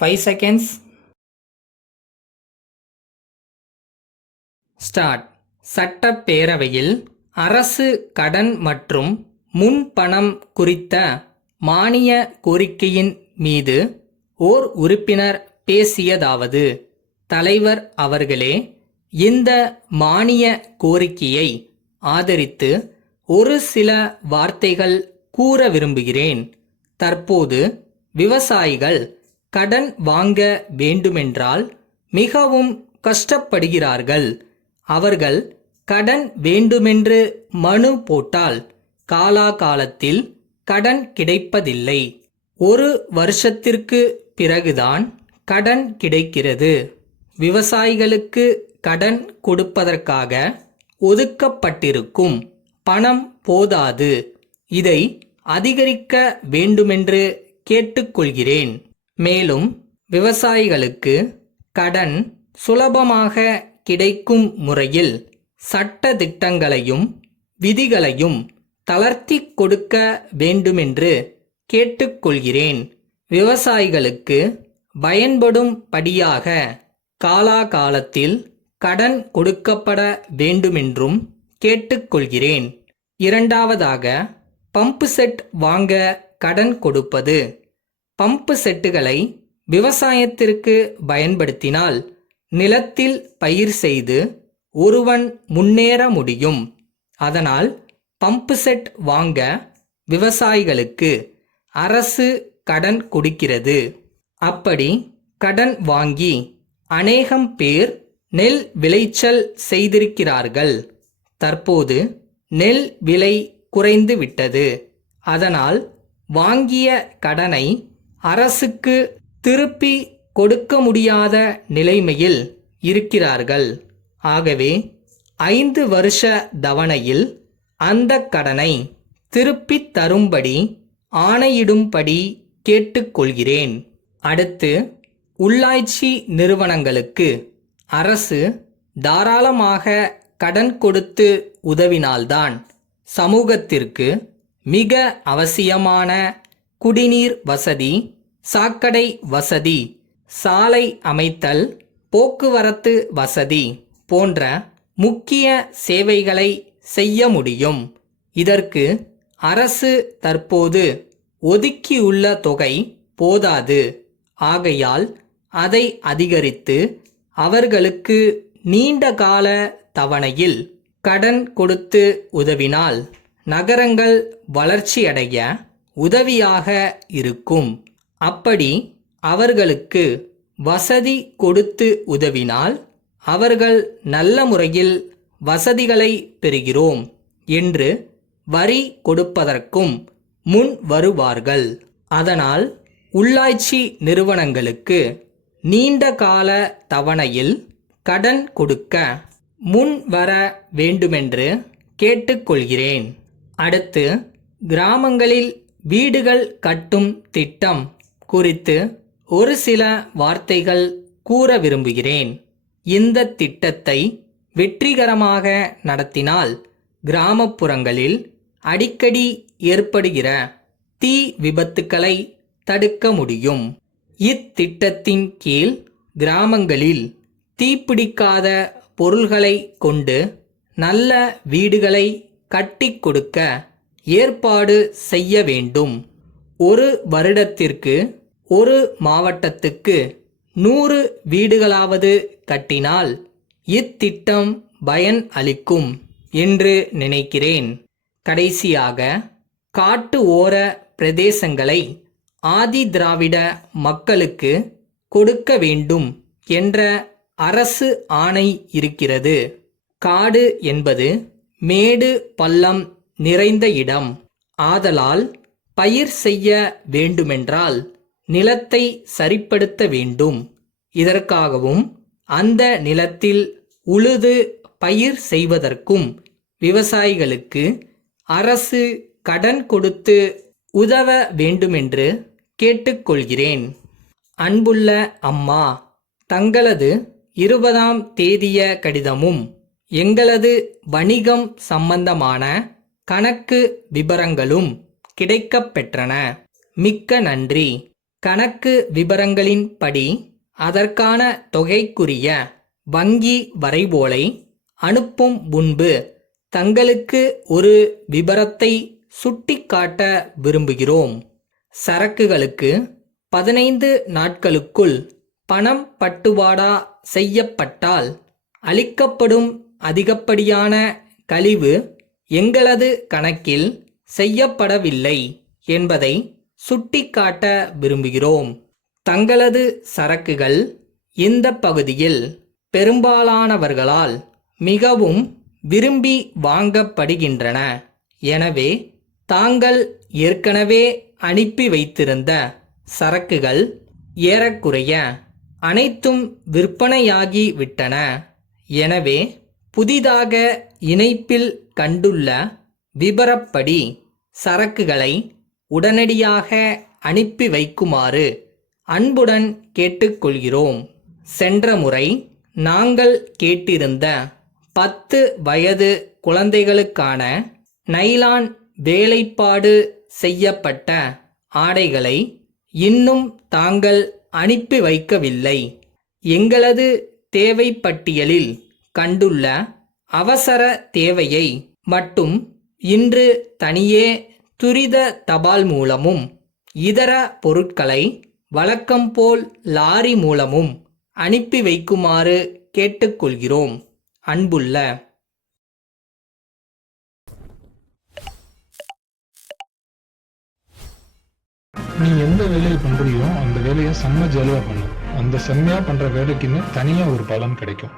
5 seconds. Start. சட்டப்பேரவையில் அரசு கடன் மற்றும் முன்பணம் குறித்த மானிய கோரிக்கையின் மீது ஓர் உறுப்பினர் பேசியதாவது: தலைவர் அவர்களே, இந்த மானிய கோரிக்கையை ஆதரித்து ஒரு சில வார்த்தைகள் கூற விரும்புகிறேன். தற்போது விவசாயிகள் கடன் வாங்க வேண்டுமென்றால் மிகவும் கஷ்டப்படுகிறார்கள். அவர்கள் கடன் வேண்டுமென்று மனு போட்டால் காலாகாலத்தில் கடன் கிடைப்பதில்லை. ஒரு வருஷத்திற்கு பிறகுதான் கடன் கிடைக்கிறது. விவசாயிகளுக்கு கடன் கொடுப்பதற்காக ஒதுக்கப்பட்டிருக்கும் பணம் போதாது. இதை அதிகரிக்க வேண்டுமென்று கேட்டுக்கொள்கிறேன். மேலும் விவசாயிகளுக்கு கடன் சுலபமாக கிடைக்கும் முறையில் சட்ட திட்டங்களையும் விதிகளையும் தளர்த்தி கொடுக்க வேண்டுமென்று கேட்டுக்கொள்கிறேன். விவசாயிகளுக்கு பயன்படும் படியாக காலாகாலத்தில் கடன் கொடுக்கப்பட வேண்டுமென்றும் கேட்டுக்கொள்கிறேன். இரண்டாவதாக, பம்பு செட் வாங்க கடன் கொடுப்பது. பம்பு செட்டுகளை விவசாயத்திற்கு பயன்படுத்தினால் நிலத்தில் பயிர் செய்து ஒருவன் முன்னேற முடியும். அதனால் பம்பு செட் வாங்க விவசாயிகளுக்கு அரசு கடன் கொடுக்கிறது. அப்படி கடன் வாங்கி அநேகம் பேர் நெல் விளைச்சல் செய்திருக்கிறார்கள். தற்போது நெல் விலை குறைந்து விட்டது. அதனால் வாங்கிய கடனை அரசுக்கு திருப்பி கொடுக்க முடியாத நிலைமையில் இருக்கிறார்கள். ஆகவே 5 வருஷ தவணையில் அந்த கடனை திருப்பித் தரும்படி ஆணையிடும்படி கேட்டுக்கொள்கிறேன். அடுத்து, உள்ளாட்சி நிறுவனங்களுக்கு அரசு தாராளமாக கடன் கொடுத்து உதவினால்தான் சமூகத்திற்கு மிக அவசியமான குடிநீர் வசதி, சாக்கடை வசதி, சாலை அமைத்தல், போக்குவரத்து வசதி போன்ற முக்கிய சேவைகளை செய்ய முடியும். இதற்கு அரசு தற்போது ஒதுக்கியுள்ள தொகை போதாது. ஆகையால் அதை அதிகரித்து அவர்களுக்கு நீண்ட கால தவணையில் கடன் கொடுத்து உதவினால் நகரங்கள் வளர்ச்சியடைய உதவியாக இருக்கும். அப்படி அவர்களுக்கு வசதி கொடுத்து உதவினால் அவர்கள் நல்ல முறையில் வசதிகளை பெறுகிறோம் என்று வரி கொடுப்பதற்கும் முன் வருவார்கள். அதனால் உள்ளாட்சி நிறுவனங்களுக்கு நீண்ட கால தவணையில் கடன் கொடுக்க முன் வர வேண்டுமென்று கேட்டுக்கொள்கிறேன். அடுத்து, கிராமங்களில் வீடுகள் கட்டும் திட்டம் குறித்து ஒரு சில வார்த்தைகள் கூற விரும்புகிறேன். இந்த திட்டத்தை வெற்றிகரமாக நடத்தினால் கிராமப்புறங்களில் அடிக்கடி ஏற்படுகிற தீ விபத்துக்களை தடுக்க முடியும். இத்திட்டத்தின் கீழ் கிராமங்களில் தீப்பிடிக்காத பொருள்களை கொண்டு நல்ல வீடுகளை கட்டிக் கொடுக்க ஏற்பாடு செய்ய வேண்டும். ஒரு வருடத்திற்கு ஒரு மாவட்டத்துக்கு 100 வீடுகளாவது கட்டினால் இத்திட்டம் பயன் அளிக்கும் என்று நினைக்கிறேன். கடைசியாக, காட்டு ஓர பிரதேசங்களை ஆதி திராவிட மக்களுக்கு கொடுக்க வேண்டும் என்ற அரசு ஆணை இருக்கிறது. காடு என்பது மேடு பள்ளம் நிறைந்த இடம். ஆதலால் பயிர் செய்ய வேண்டுமென்றால் நிலத்தை சரிப்படுத்த வேண்டும். இதற்காகவும் அந்த நிலத்தில் உழுது பயிர் செய்வதற்கும் விவசாயிகளுக்கு அரசு கடன் கொடுத்து உதவ வேண்டுமென்று கேட்டுக்கொள்கிறேன். அன்புள்ள அம்மா, தங்களது 20ஆம் தேதிய கடிதமும் எங்களது வணிகம் சம்பந்தமான கணக்கு விபரங்களும் கிடைக்கப் பெற்றன. மிக்க நன்றி. கணக்கு விபரங்களின்படி அதற்கான தொகைக்குரிய வங்கி வரைபோலை அனுப்பும் முன்பு தங்களுக்கு ஒரு விபரத்தை சுட்டிக்காட்ட விரும்புகிறோம். சரக்குகளுக்கு 15 நாட்களுக்குள் பணம் பட்டுவாடா செய்யப்பட்டால் அளிக்கப்படும் அதிகப்படியான கழிவு எங்களது கணக்கில் செய்யப்படவில்லை என்பதை சுட்டிக்காட்ட விரும்புகிறோம். தங்களது சரக்குகள் இந்த பகுதியில் பெரும்பாலானவர்களால் மிகவும் விரும்பி வாங்கப்படுகின்றன. எனவே தாங்கள் ஏற்கனவே அனுப்பி வைத்திருந்த சரக்குகள் ஏறக்குறைய அனைத்தும் விற்பனையாகி விட்டன. எனவே புதிதாக இணைப்பில் கண்டுள்ள விபரப்படி சரக்குகளை உடனடியாக அனுப்பி வைக்குமாறு அன்புடன் கேட்டுக்கொள்கிறோம். சென்ற முறை நாங்கள் கேட்டிருந்த 10 வயது குழந்தைகளுக்கான நைலான் வேலைப்பாடு செய்யப்பட்ட ஆடைகளை இன்னும் தாங்கள் அனுப்பி வைக்கவில்லை. எங்களது தேவைப்பட்டியலில் கண்டுள்ள அவசர தேவையை மட்டும் இன்று தனியே துரித தபால் மூலமும் இதர பொருட்களை வழக்கம்போல் லாரி மூலமும் அனுப்பி வைக்குமாறு கேட்டுக்கொள்கிறோம். அன்புள்ள நீ எந்த வேலையை பண்றியோ அந்த வேலையை செம்ம ஜாலியா பண்ணு. அந்த செம்மையா பண்ற வேலைக்குன்னு தனியா ஒரு பலன் கிடைக்கும்.